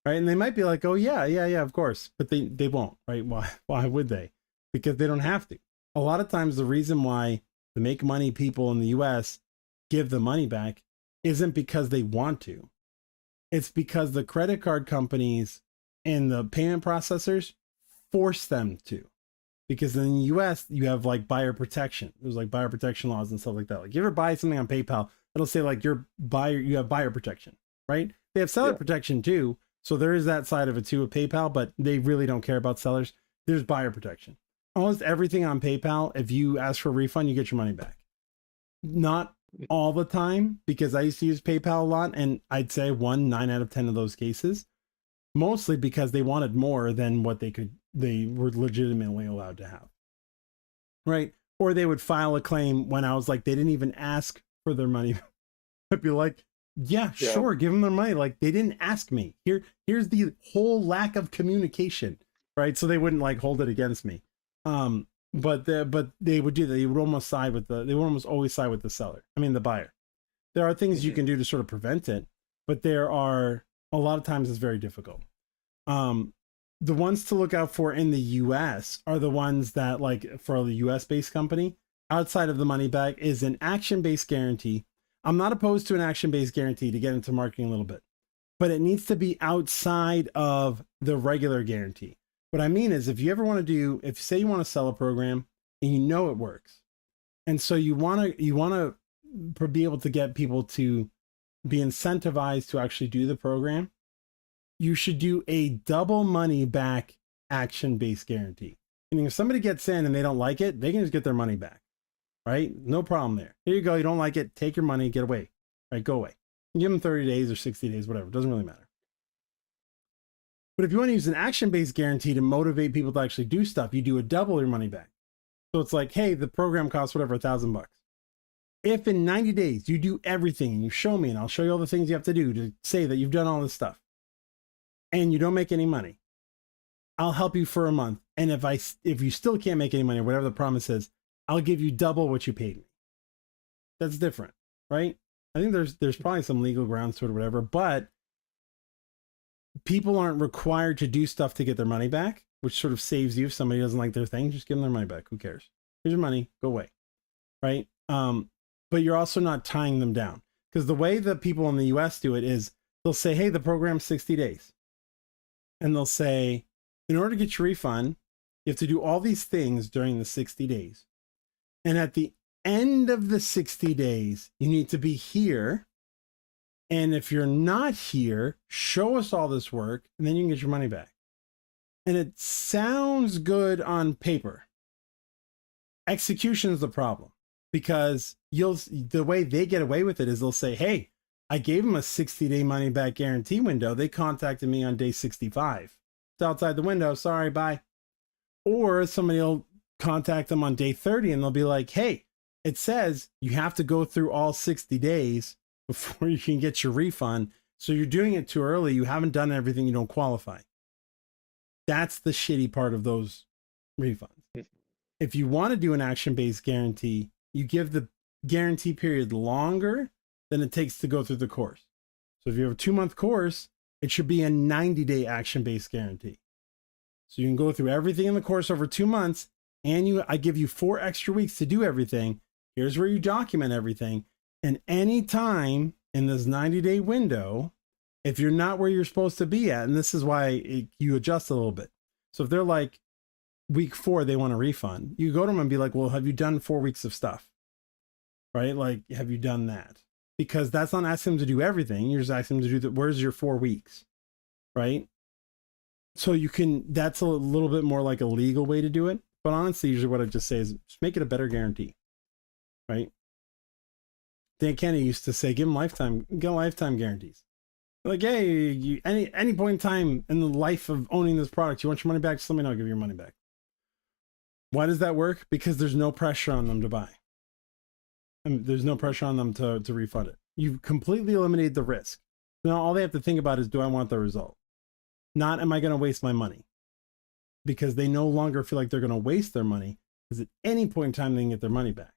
right? And they might be like, oh yeah, of course, but they won't, right? Why would they? Because they don't have to. A lot of times the reason why the make money people in the US give the money back isn't because they want to. It's because the credit card companies and the payment processors force them to. Because in the US, you have like buyer protection. There's like buyer protection laws and stuff like that. Like you ever buy something on PayPal, it'll say like your buyer, you have buyer protection, right? They have seller protection too. So there is that side of it too with PayPal, but they really don't care about sellers. There's buyer protection. Almost everything on PayPal, if you ask for a refund, you get your money back. Not all the time, because I used to use PayPal a lot, and I'd say 9 out of 10 of those cases, mostly because they wanted more than what they were legitimately allowed to have, right? Or they would file a claim when I was like, they didn't even ask for their money. I'd be like, yeah, sure, give them their money. Like they didn't ask me. Here's the whole lack of communication, right? So they wouldn't like hold it against me. But they would do that. They would almost always side with the seller. I mean, the buyer. There are things you can do to sort of prevent it, but there are a lot of times it's very difficult. The ones to look out for in the US are the ones that, like for the US based company, outside of the money back, is an action based guarantee. I'm not opposed to an action based guarantee to get into marketing a little bit, but it needs to be outside of the regular guarantee. What I mean is, if you ever want to do, if say you want to sell a program and you know it works, and so you want to be able to get people to be incentivized to actually do the program, you should do a double money back action based guarantee. Meaning if somebody gets in and they don't like it, they can just get their money back, right? No problem there. Here you go. You don't like it, take your money, get away, right? Go away. You give them 30 days or 60 days, whatever. It doesn't really matter. But if you want to use an action-based guarantee to motivate people to actually do stuff, you do a double your money back. So it's like, hey, the program costs whatever, $1,000. If in 90 days you do everything and you show me, and I'll show you all the things you have to do to say that you've done all this stuff, and you don't make any money, I'll help you for a month. And if you still can't make any money, whatever the promise is, I'll give you double what you paid me. That's different, right? I think there's probably some legal grounds to it or whatever, but people aren't required to do stuff to get their money back, which sort of saves you. If somebody doesn't like their thing, just give them their money back. Who cares? Here's your money, go away, right? But you're also not tying them down, because the way that people in the US do it is they'll say, hey, the program's 60 days. And they'll say, in order to get your refund, you have to do all these things during the 60 days. And at the end of the 60 days, you need to be here. And if you're not here, show us all this work, and then you can get your money back. And it sounds good on paper. Execution is the problem, because the way they get away with it is they'll say, hey, I gave them a 60-day money back guarantee window. They contacted me on day 65. It's outside the window. Sorry, bye. Or somebody will contact them on day 30 and they'll be like, hey, it says you have to go through all 60 days before you can get your refund. So you're doing it too early. You haven't done everything. You don't qualify. That's the shitty part of those refunds. If you want to do an action-based guarantee, you give the guarantee period longer than it takes to go through the course. So if you have a 2-month course, it should be a 90-day action-based guarantee. So you can go through everything in the course over 2 months, and I give you 4 extra weeks to do everything. Here's where you document everything. And any time in this 90-day window, if you're not where you're supposed to be at, and this is why you adjust a little bit. So if they're like week 4, they want a refund, you go to them and be like, well, have you done 4 weeks of stuff? right? Like, have you done that? Because that's not asking them to do everything. You're just asking them to do the, where's your 4 weeks, right? So you can, that's a little bit more like a legal way to do it. But honestly, usually what I just say is just make it a better guarantee, right? Dan Kennedy used to say, get lifetime guarantees. Like, hey, you, any point in time in the life of owning this product, you want your money back, just let me know, I'll give you your money back. Why does that work? Because there's no pressure on them to buy. And there's no pressure on them to refund it. You've completely eliminated the risk. Now all they have to think about is, do I want the result? Not, am I going to waste my money? Because they no longer feel like they're going to waste their money, because at any point in time they can get their money back.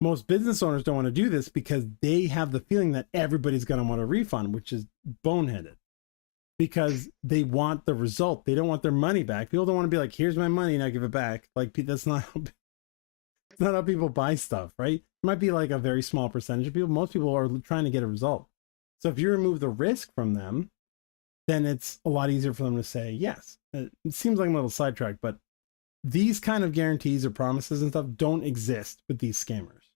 Most business owners don't want to do this because they have the feeling that everybody's going to want a refund, which is boneheaded, because they want the result. They don't want their money back. People don't want to be like, here's my money and I give it back. Like, that's not how people buy stuff, right? It might be like a very small percentage of people. Most people are trying to get a result. So if you remove the risk from them, then it's a lot easier for them to say yes. It seems like a little sidetrack, but these kind of guarantees or promises and stuff don't exist with these scammers,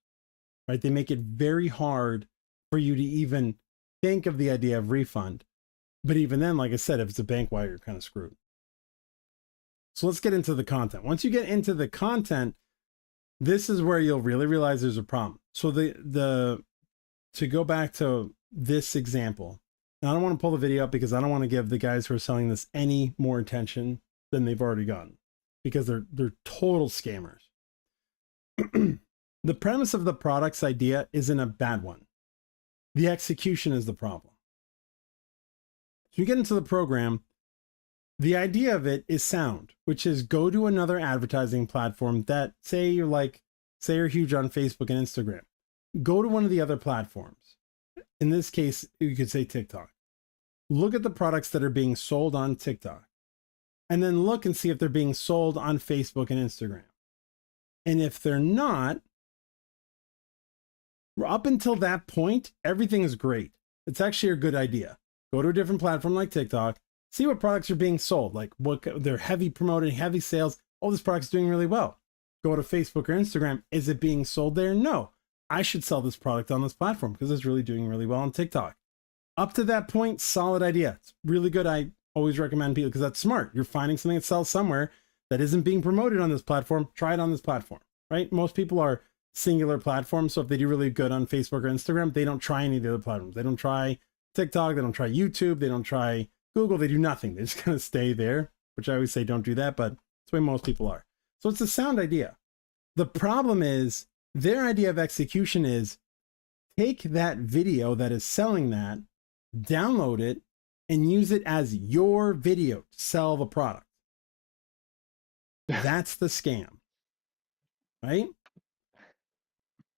right? They make it very hard for you to even think of the idea of refund. But even then, like I said, if it's a bank wire, you're kind of screwed. So let's get into the content. Once you get into the content, this is where you'll really realize there's a problem. So to go back to this example, and I don't want to pull the video up because I don't want to give the guys who are selling this any more attention than they've already gotten, because they're total scammers. The premise of the product's idea isn't a bad one. The execution is the problem. So you get into the program, the idea of it is sound, which is go to another advertising platform that, say you're huge on Facebook and Instagram. Go to one of the other platforms. In this case, you could say TikTok. Look at the products that are being sold on TikTok, and then look and see if they're being sold on Facebook and Instagram. And if they're not, up until that point, everything is great. It's actually a good idea. Go to a different platform like TikTok, see what products are being sold, like what they're heavy promoting, heavy sales. Oh, this product's doing really well. Go to Facebook or Instagram. Is it being sold there? No. I should sell this product on this platform because it's really doing really well on TikTok. Up to that point, solid idea. It's really good. I always recommend people, because that's smart. You're finding something that sells somewhere that isn't being promoted on this platform. Try it on this platform, right? Most people are singular platforms. So if they do really good on Facebook or Instagram, they don't try any of the other platforms. They don't try TikTok. They don't try YouTube. They don't try Google. They do nothing. They just kind of stay there, which I always say don't do that, but that's the way most people are. So it's a sound idea. The problem is their idea of execution is take that video that is selling that, download it, and use it as your video to sell the product. That's the scam, right?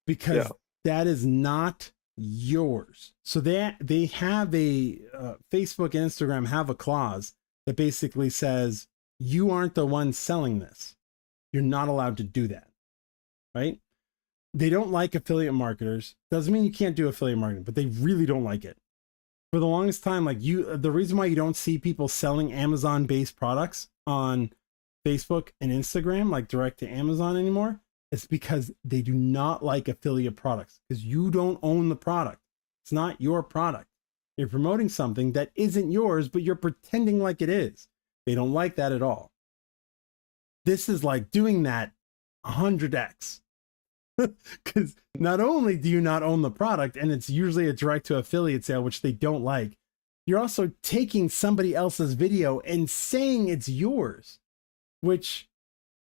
Because that is not yours. So they have a Facebook and Instagram have a clause that basically says you aren't the one selling this. You're not allowed to do that, right? They don't like affiliate marketers. Doesn't mean you can't do affiliate marketing, but they really don't like it. For the longest time, like the reason why you don't see people selling Amazon-based products on Facebook and Instagram, like direct to Amazon anymore, is because they do not like affiliate products, because you don't own the product. It's not your product. You're promoting something that isn't yours, but you're pretending like it is. They don't like that at all. This is like doing that 100x. Because not only do you not own the product, and it's usually a direct to affiliate sale, which they don't like, you're also taking somebody else's video and saying it's yours, which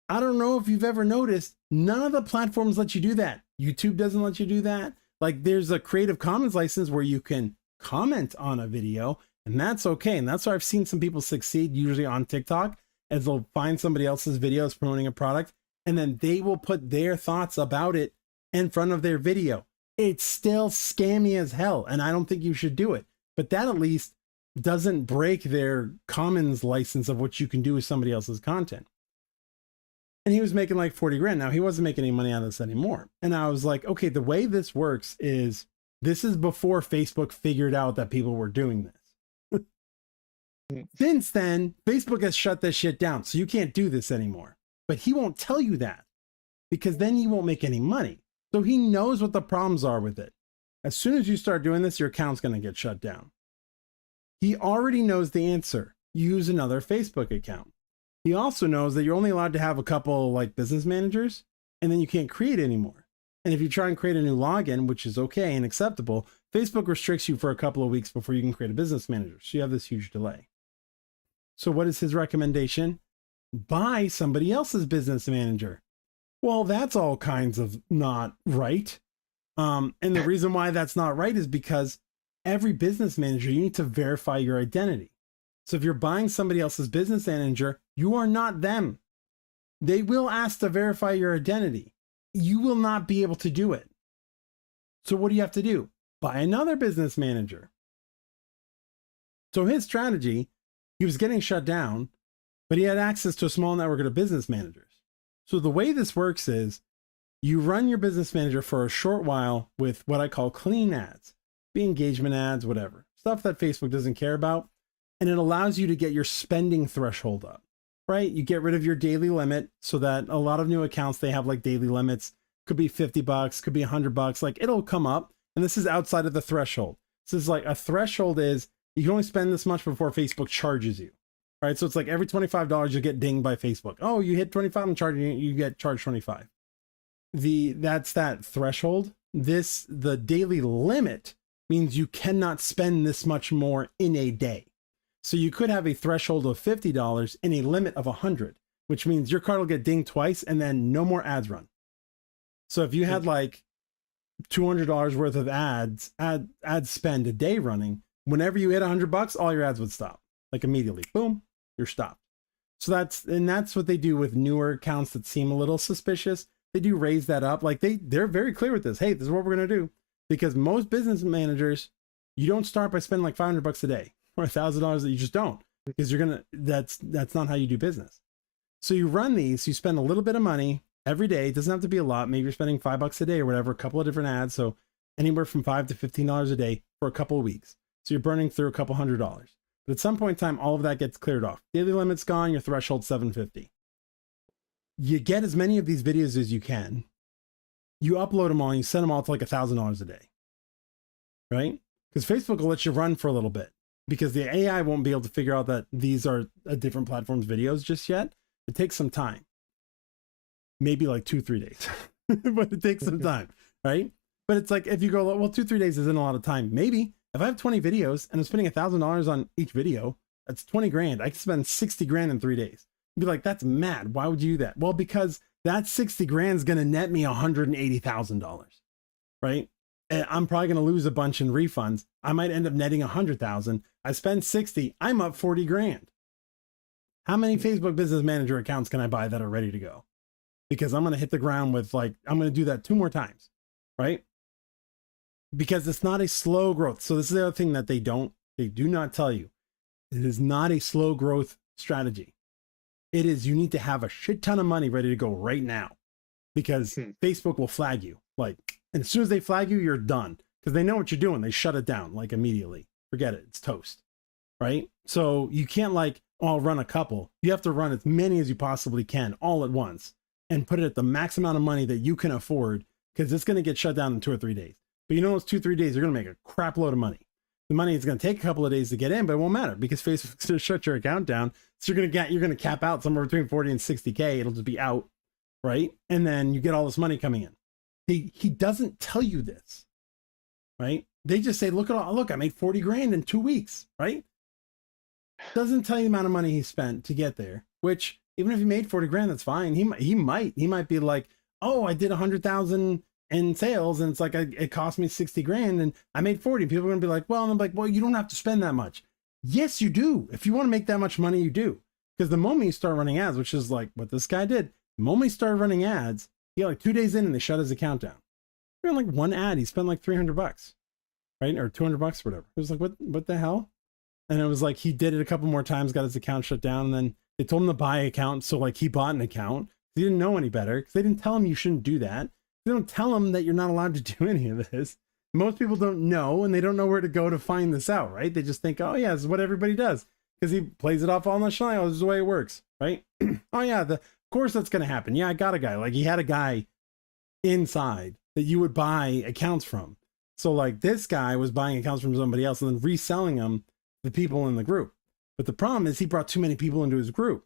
I don't know if you've ever noticed, none of the platforms let you do that. YouTube doesn't let you do that. Like, there's a Creative Commons license where you can comment on a video, and that's okay. And that's where I've seen some people succeed, usually on TikTok, as they'll find somebody else's videos promoting a product, and then they will put their thoughts about it in front of their video. It's still scammy as hell, and I don't think you should do it. But that at least doesn't break their Commons license of what you can do with somebody else's content. And he was making like 40 grand. Now, he wasn't making any money out of this anymore. And I was like, okay, the way this works is, this is before Facebook figured out that people were doing this. Since then, Facebook has shut this shit down. So you can't do this anymore. But he won't tell you that, because then you won't make any money. So he knows what the problems are with it. As soon as you start doing this, your account's going to get shut down. He already knows the answer. Use another Facebook account. He also knows that you're only allowed to have a couple like business managers, and then you can't create anymore. And if you try and create a new login, which is okay and acceptable, Facebook restricts you for a couple of weeks before you can create a business manager. So you have this huge delay. So what is his recommendation? Buy somebody else's business manager. Well, that's all kinds of not right. And the reason why that's not right is because every business manager, you need to verify your identity. So if you're buying somebody else's business manager, you are not them. They will ask to verify your identity. You will not be able to do it. So what do you have to do? Buy another business manager. So his strategy, he was getting shut down, but he had access to a small network of business managers. So the way this works is you run your business manager for a short while with what I call clean ads, be engagement ads, whatever, stuff that Facebook doesn't care about. And it allows you to get your spending threshold up, right? You get rid of your daily limit so that a lot of new accounts, they have like daily limits, could be $50, could be $100, like it'll come up. And this is outside of the threshold. This is like a threshold is you can only spend this much before Facebook charges you, right? So it's like every $25 you get dinged by Facebook. Oh, you hit 25 and charging you, you get charged 25. That's that threshold. The daily limit means you cannot spend this much more in a day. So you could have a threshold of $50 and a limit of 100, which means your card will get dinged twice and then no more ads run. So if you had like $200 worth of ad spend a day running, whenever you hit $100, all your ads would stop, like immediately. Boom, you're stopped. So that's what they do with newer accounts that seem a little suspicious. They do raise that up. Like they're very clear with this. Hey, this is what we're gonna do, because most business managers, you don't start by spending like $500 a day or $1,000 that you just don't, because that's not how you do business. So you run these, you spend a little bit of money every day. It doesn't have to be a lot. Maybe you're spending $5 a day or whatever, a couple of different ads. So anywhere from $5 to $15 a day for a couple of weeks. So you're burning through a couple $100. But at some point in time, all of that gets cleared off. Daily limit's gone, your threshold $750. You get as many of these videos as you can. You upload them all and you send them all to like $1,000 a day, right? Because Facebook will let you run for a little bit, because the AI won't be able to figure out that these are a different platform's videos just yet. It takes some time, maybe like 2-3 days, but it takes some time, right? But it's like, if you go, well, 2-3 days isn't a lot of time. Maybe if I have 20 videos and I'm spending $1,000 on each video, that's 20 grand. I can spend 60 grand in 3 days. You'd be like, that's mad. Why would you do that? Well, because that 60 grand is going to net me $180,000, right? And I'm probably going to lose a bunch in refunds. I might end up netting 100,000. I spend 60, I'm up 40 grand. How many Facebook business manager accounts can I buy that are ready to go? Because I'm going to hit the ground with I'm going to do that 2 more times, right? Because it's not a slow growth. So this is the other thing that they do not tell you. It is not a slow growth strategy. It is, you need to have a shit ton of money ready to go right now, because Facebook will flag you. And as soon as they flag you, you're done, because they know what you're doing. They shut it down like immediately. Forget it. It's toast, right? So you can't I'll run a couple. You have to run as many as you possibly can all at once and put it at the max amount of money that you can afford, because it's going to get shut down in 2 or 3 days. But you know, those 2-3 days, you're going to make a crap load of money. The money is going to take a couple of days to get in, but it won't matter, because Facebook's going to shut your account down. So you're going to cap out somewhere between 40 and 60K. It'll just be out, right? And then you get all this money coming in. He doesn't tell you this, right? They just say, look, I made 40 grand in 2 weeks, right? Doesn't tell you the amount of money he spent to get there, which even if he made 40 grand, that's fine. He might be like, oh, I did 100,000 in sales, and it's like, it cost me 60 grand and I made 40. People are gonna be like, well, and I'm like, well, you don't have to spend that much. Yes, you do. If you want to make that much money, you do. Because the moment you start running ads, which is like what this guy did, the moment he started running ads, he got like 2 days in and they shut his account down. He ran like one ad, he spent like $300, right? Or $200, whatever. It was like, what the hell? And it was like, he did it a couple more times, got his account shut down, and then they told him to buy an account. So like, he bought an account. He didn't know any better, because they didn't tell him you shouldn't do that. They don't tell him that you're not allowed to do any of this. Most people don't know, and they don't know where to go to find this out, right? They just think, oh yeah, this is what everybody does, because he plays it off all nonchalant. Oh, this is the way it works, right? Oh yeah, of course that's going to happen. Yeah, I got a guy. Like, he had a guy inside that you would buy accounts from. So like this guy was buying accounts from somebody else and then reselling them to the people in the group. But the problem is he brought too many people into his group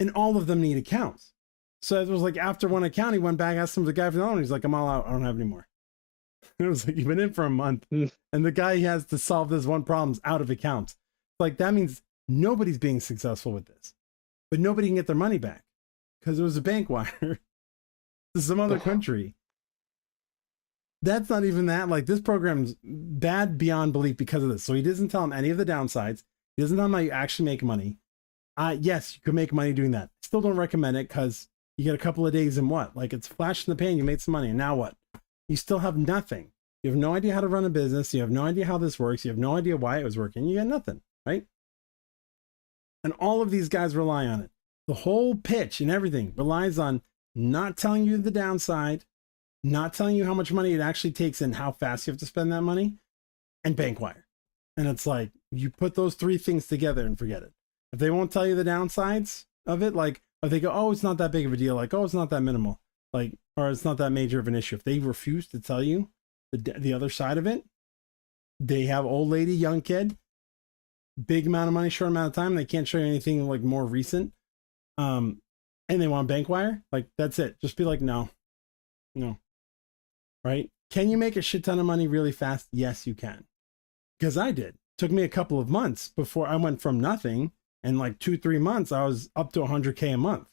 and all of them need accounts. So it was like after one account, he went back, asked him the guy for the loan. He's like, I'm all out. I don't have any more. It was like, you've been in for a month and the guy he has to solve this one problem's out of accounts. Like that means nobody's being successful with this, but nobody can get their money back because it was a bank wire to some other country. That's not even that. Like this program's bad beyond belief because of this. So he doesn't tell him any of the downsides. He doesn't tell him how you actually make money. Yes, you can make money doing that. Still don't recommend it because you get a couple of days and what? Like it's flash in the pan, you made some money, and now what? You still have nothing. You have no idea how to run a business. You have no idea how this works. You have no idea why it was working. You got nothing, right? And all of these guys rely on it. The whole pitch and everything relies on not telling you the downside, not telling you how much money it actually takes and how fast you have to spend that money, and Bankwire. And it's like, you put those three things together and forget it. If they won't tell you the downsides of it, like, if they go, oh, it's not that big of a deal, like, oh, it's not that minimal, like, or it's not that major of an issue. If they refuse to tell you the other side of it, they have old lady, young kid, big amount of money, short amount of time, they can't show you anything like more recent, and they want Bankwire, like, that's it. Just be like, no, right? Can you make a shit ton of money really fast? Yes, you can. Because I did. It took me a couple of months before I went from nothing. And like 2-3 months, I was up to 100K a month.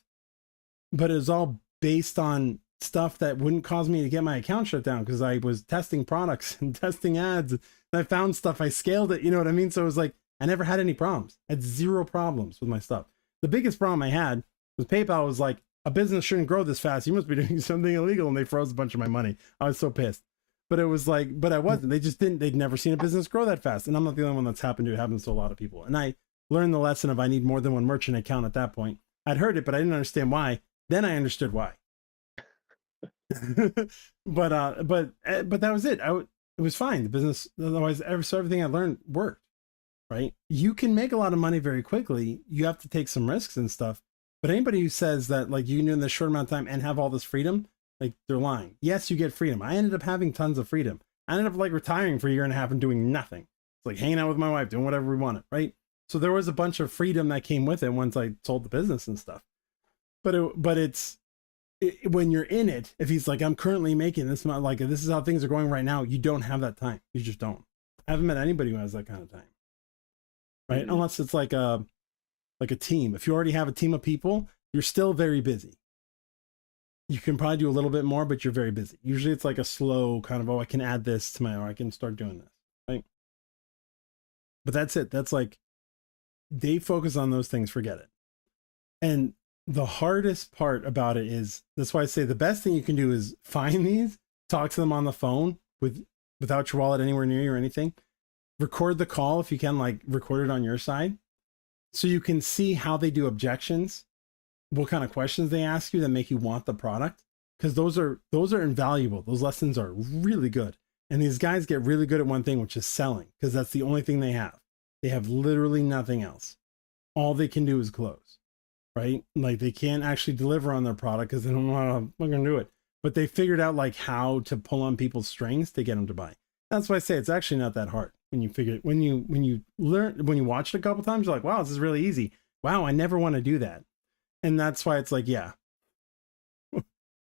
But it was all based on stuff that wouldn't cause me to get my account shut down because I was testing products and testing ads. And I found stuff, I scaled it, you know what I mean? So it was like, I never had any problems. I had zero problems with my stuff. The biggest problem I had was PayPal was like, a business shouldn't grow this fast. You must be doing something illegal. And they froze a bunch of my money. I was so pissed. But it was like, but I wasn't. They just didn't, they'd never seen a business grow that fast. And I'm not the only one that's happened to. It happens to a lot of people. And I learned the lesson of I need more than one merchant account at that point. I'd heard it, but I didn't understand why. Then I understood why. but that was it. It was fine. The business, otherwise, so everything I learned worked, right? You can make a lot of money very quickly. You have to take some risks and stuff. But anybody who says that like you can do in this short amount of time and have all this freedom, like they're lying. Yes, you get freedom. I ended up having tons of freedom. I ended up like retiring for a year and a half and doing nothing. It's like hanging out with my wife, doing whatever we wanted, right? So there was a bunch of freedom that came with it once I sold the business and stuff. But when you're in it, if he's like, I'm currently making this amount, like this is how things are going right now, you don't have that time. You just don't. I haven't met anybody who has that kind of time, right? Mm-hmm. Unless it's like a team. If you already have a team of people, you're still very busy. You can probably do a little bit more, but you're very busy. Usually it's like a slow kind of, oh, I can add this to my, or I can start doing this, right? But that's it. That's like, they focus on those things, forget it. And the hardest part about it is, that's why I say the best thing you can do is find these, talk to them on the phone without your wallet anywhere near you or anything. Record the call if you can, like record it on your side so you can see how they do objections, what kind of questions they ask you that make you want the product. Because those are invaluable. Those lessons are really good. And these guys get really good at one thing, which is selling, because that's the only thing they have. They have literally nothing else. All they can do is close, right? Like they can't actually deliver on their product because they don't know how to do it. But they figured out like how to pull on people's strings to get them to buy. That's why I say it's actually not that hard when you figure it. When you watch it a couple times, you're like, wow, this is really easy. Wow, I never want to do that. And that's why it's like, yeah,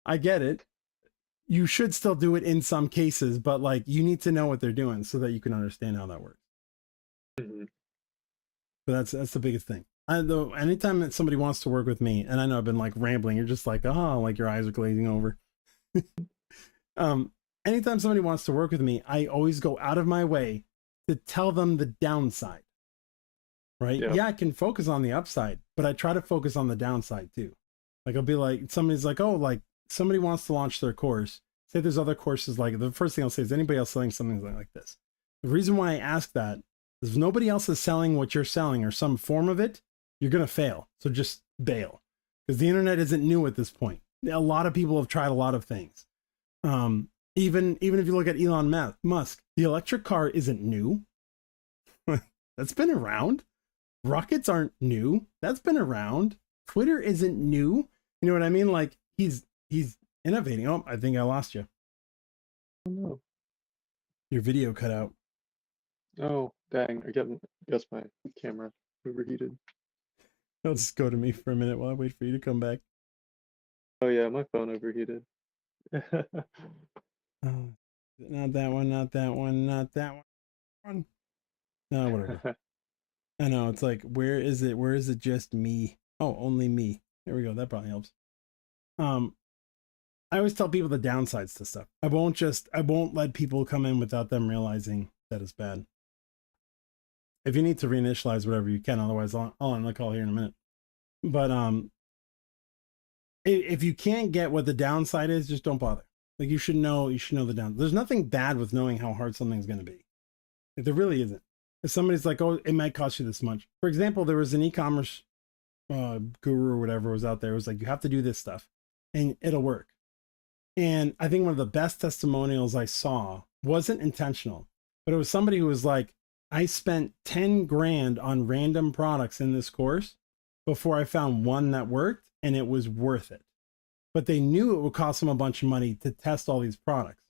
I get it. You should still do it in some cases, but like you need to know what they're doing so that you can understand how that works. Mm-hmm. But that's the biggest thing. Though anytime that somebody wants to work with me, and I know I've been like rambling, you're just like, oh, like your eyes are glazing over. Anytime somebody wants to work with me, I always go out of my way to tell them the downside. Right? Yeah, I can focus on the upside, but I try to focus on the downside too. Like I'll be like, somebody's like, oh, like somebody wants to launch their course. Say there's other courses like, the first thing I'll say is, anybody else selling something like this? The reason why I ask that is if nobody else is selling what you're selling or some form of it, you're going to fail. So just bail, because the internet isn't new at this point. A lot of people have tried a lot of things. Even if you look at Elon Musk, the electric car isn't new. That's been around. Rockets aren't new. That's been around. Twitter isn't new. You know what I mean? Like he's innovating. Oh, I think I lost you. no. Your video cut out. Oh, dang. Guess my camera overheated. It'll just go to me for a minute while I wait for you to come back. Oh yeah, my phone overheated. Oh, not that one, not that one, not that one. No, whatever. I know, it's like, where is it? Where is it just me? Oh, only me. There we go. That probably helps. Um, I always tell people the downsides to stuff. I won't let people come in without them realizing that it's bad. If you need to reinitialize whatever you can, otherwise I'll end the call here in a minute. But if you can't get what the downside is, just don't bother. Like you should know the down. There's nothing bad with knowing how hard something's going to be. Like, there really isn't. If somebody's like, oh, it might cost you this much. For example, there was an e-commerce guru or whatever was out there. It was like, you have to do this stuff and it'll work. And I think one of the best testimonials I saw wasn't intentional, but it was somebody who was like, I spent 10 grand on random products in this course before I found one that worked and it was worth it. But they knew it would cost them a bunch of money to test all these products.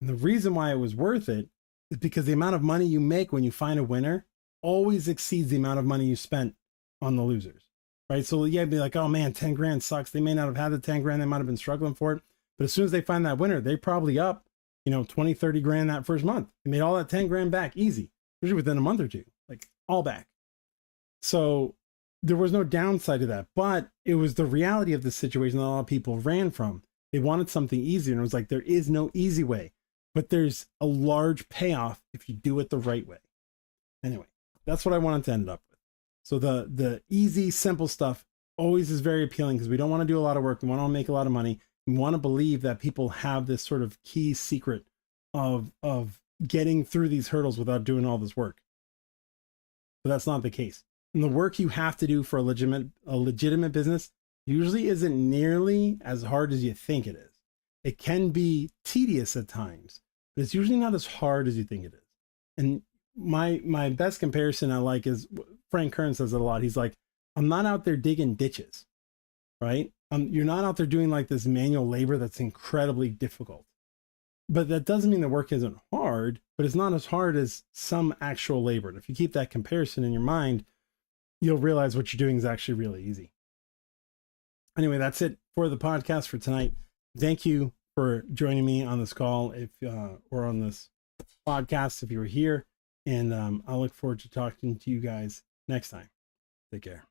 And the reason why it was worth it is because the amount of money you make when you find a winner always exceeds the amount of money you spent on the losers, right? So yeah, be like, oh man, 10 grand sucks. They may not have had the 10 grand. They might have been struggling for it. But as soon as they find that winner, they probably up, 20, 30 grand that first month. They made all that 10 grand back easy, usually within a month or two, like all back. So there was no downside to that, but it was the reality of the situation that a lot of people ran from. They wanted something easier, and it was like, there is no easy way, but there's a large payoff if you do it the right way. Anyway, that's what I wanted to end up with. So the easy, simple stuff always is very appealing because we don't want to do a lot of work. We want to make a lot of money. We want to believe that people have this sort of key secret of getting through these hurdles without doing all this work. But that's not the case. And the work you have to do for a legitimate business usually isn't nearly as hard as you think it is. It can be tedious at times, but it's usually not as hard as you think it is. And my best comparison I like is Frank Kern says it a lot. He's like, I'm not out there digging ditches, right? You're not out there doing like this manual labor that's incredibly difficult. But that doesn't mean the work isn't hard, but it's not as hard as some actual labor. And if you keep that comparison in your mind, you'll realize what you're doing is actually really easy. Anyway, that's it for the podcast for tonight. Thank you for joining me on this call or on this podcast if you were here. And I look forward to talking to you guys next time. Take care.